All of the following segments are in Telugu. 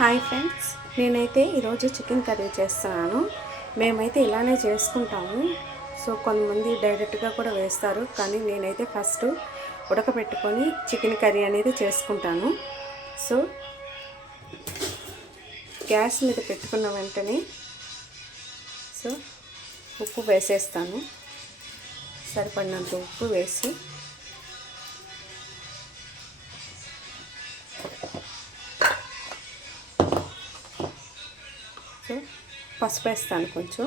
హాయ్ ఫ్రెండ్స్, నేనైతే ఈరోజు చికెన్ కర్రీ చేస్తున్నాను. మేమైతే ఇలానే చేసుకుంటాము. సో కొంతమంది డైరెక్ట్గా కూడా వేస్తారు, కానీ నేనైతే ఫస్ట్ ఉడకబెట్టుకొని చికెన్ కర్రీ అనేది చేసుకుంటాను. సో గ్యాస్ మీద పెట్టుకున్న వెంటనే ఉప్పు వేసేస్తాను. సరిపడినంత ఉప్పు వేసి పసుపు వేస్తాను. కొంచెం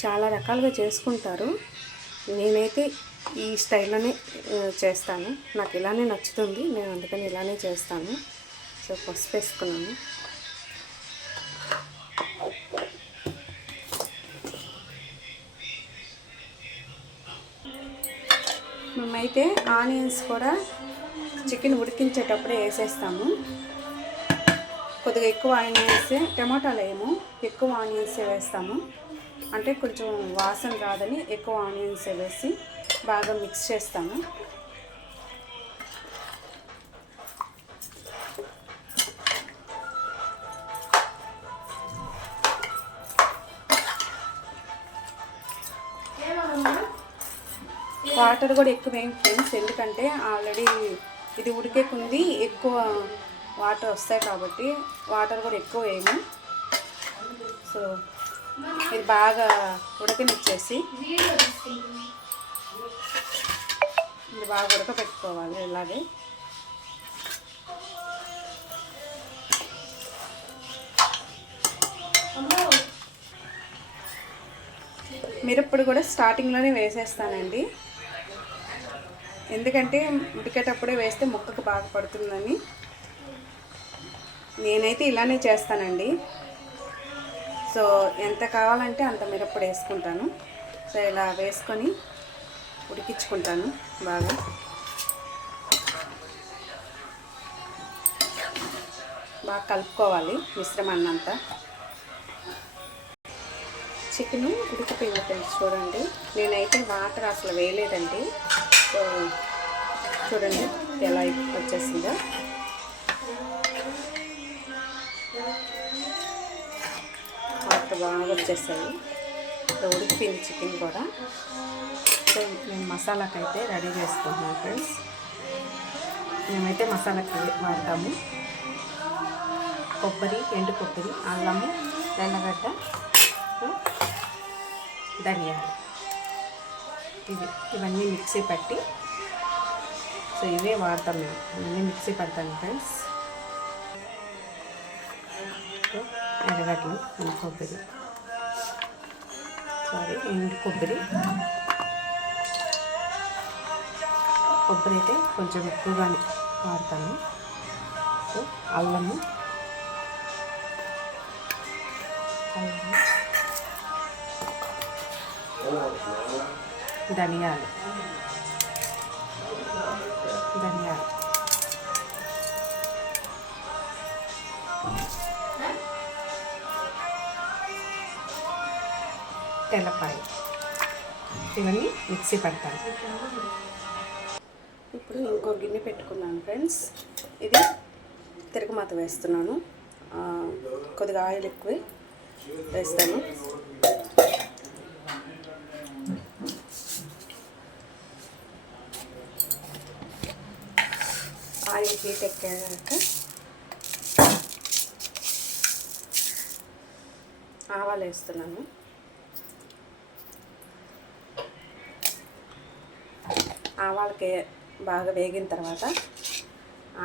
చాలా రకాలుగా చేసుకుంటారు, నేనైతే ఈ స్టైల్లోనే చేస్తాను. నాకు ఇలానే నచ్చుతుంది, నేను అందుకని ఇలానే చేస్తాను. సో పసుపు వేసుకున్నాను. మేమైతే ఆనియన్స్ కూడా చికెన్ ఉడికించేటప్పుడే వేసేస్తాము. కొద్దిగా ఎక్కువ ఆనియన్స్, టమాటాలు ఏమో ఎక్కువ ఆనియన్స్ వేస్తాము. అంటే కొంచెం వాసన రాదని ఎక్కువ ఆనియన్స్ వేసి బాగా మిక్స్ చేస్తాము. వాటర్ కూడా ఎక్కువ ఏం ఫ్రెండ్స్, ఎందుకంటే ఆల్రెడీ ఇది ఉడికే కొంది ఎక్కువ వాటర్ వస్తాయి కాబట్టి వాటర్ కూడా ఎక్కువ వేయము. సో ఇది బాగా ఉడకనిచ్చేసి ఇది బాగా ఉడకపెట్టుకోవాలి. ఇలాగే మిరప్పొడి కూడా స్టార్టింగ్లోనే వేసేస్తానండి, ఎందుకంటే ఉడికేటప్పుడే వేస్తే ముక్కకు బాగా పడుతుందని. నేనైతే ఇలానే చేస్తానండి. సో ఎంత కావాలంటే అంత మిరప్పొడి వేసుకుంటాను. సో ఇలా వేసుకొని ఉడికించుకుంటాను. బాగా కలుపుకోవాలి మిశ్రమాన్ని అంతా. చికెను ఉడికిపోయింది ఫ్రెండ్స్, చూడండి. నేనైతే వాటర్ అసలు వేయలేదండి. సో చూడండి ఎలా వచ్చేసిందో. వాటర్ బాగా వచ్చేసాయి. సో ఉడికిపోయింది చికెన్ కూడా. సో నేను మసాలాకి అయితే రెడీ చేసుకుంటున్నాను ఫ్రెండ్స్. మేమైతే మసాలాకి వాడతాము కొబ్బరి, ఎండు కొబ్బరి, అల్లము, తెల్లగడ్డ, ధనియాలు, ఇవన్నీ మిక్సీ పట్టి, సో ఇవే వాడతాం మేము. ఇవన్నీ మిక్సీ పడతాను ఫ్రెండ్స్. ఎర్రగడ్డలు, కొబ్బరి, ఎండు కొబ్బరి అయితే కొంచెం ఎక్కువగానే వాడతాను. సో అల్లము, ధనియాలు, తెల్లపాయ, ఇవన్నీ మిక్సీ పడతాను. ఇప్పుడు ఇంకో గిన్నె పెట్టుకున్నాను ఫ్రెండ్స్. ఇది తిరగమాత వేస్తున్నాను. కొద్దిగా ఆయిల్ ఎక్కువ వేస్తాను. ఆయిల్ హీట్ ఎక్కాక ఆవాలు వేస్తున్నాను. ఆవాలకి బాగా వేగిన తర్వాత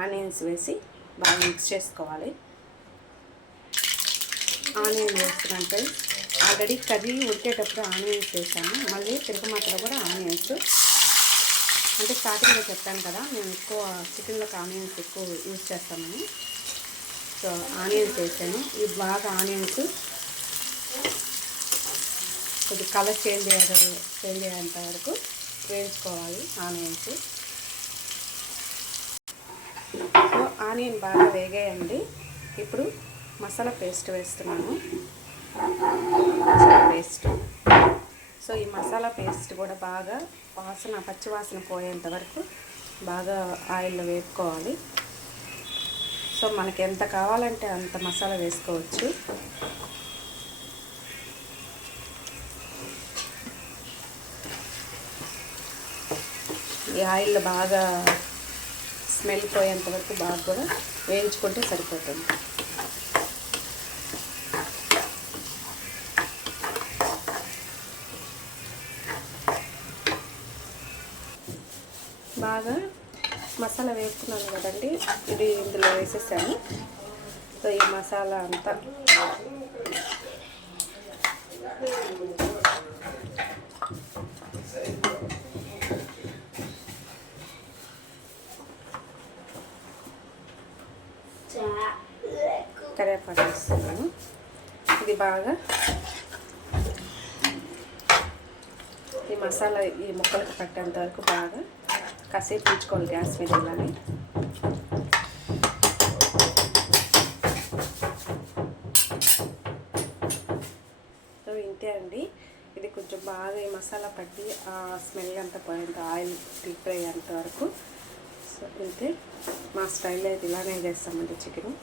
ఆనియన్స్ వేసి బాగా మిక్స్ చేసుకోవాలి. ఆనియన్ వేస్తున్నాను ఫ్రెండ్స్. ఆల్రెడీ కర్రీ ఉడికేటప్పుడు ఆనియన్స్ వేసాను, మళ్ళీ తిరగమాతలో కూడా ఆనియన్స్. అంటే స్టార్టింగ్లో చెప్పాను కదా, నేను ఎక్కువ చికెన్లోకి ఆనియన్స్ ఎక్కువ యూజ్ చేస్తామని. సో ఆనియన్స్ వేసాను. ఇవి బాగా ఆనియన్స్ కొద్దిగా కలర్ చేంజ్ అయ్యేంత వరకు వేయించుకోవాలి ఆనియన్స్. సో ఆనియన్ బాగా వేగాయండి. ఇప్పుడు మసాలా పేస్ట్ వేస్తున్నాను. మసాలా పేస్ట్. సో ఈ మసాలా పేస్ట్ కూడా బాగా పచ్చి వాసన పోయేంత వరకు బాగా ఆయిల్లో వేపుకోవాలి. సో మనకి ఎంత కావాలంటే అంత మసాలా వేసుకోవచ్చు. ఈ ఆయిల్లో బాగా స్మెల్ పోయేంత వరకు బాగా కూడా వేయించుకుంటే సరిపోతుంది. బాగా మసాలా వేసుకున్నాను కదండి, ఇది ఇందులో వేసేసాను. సో ఈ మసాలా అంతా కరివేపాకు వేస్తున్నాను. ఇది బాగా ఈ మసాలా ఈ ముక్కలకు పట్టేంత వరకు బాగా కాసేపు ఉంచుకోవాలి గ్యాస్ మీద ఇలానే. సో ఇంతే అండి, ఇది కొంచెం బాగా ఈ మసాలా పట్టి ఆ స్మెల్ అంతా పోయేంత, ఆయిల్ డీప్ ఫ్రై అయ్యేంత వరకు. సో ఇంతే, మా స్టైల్లో అయితే ఇలానే చేస్తామండి చికెన్.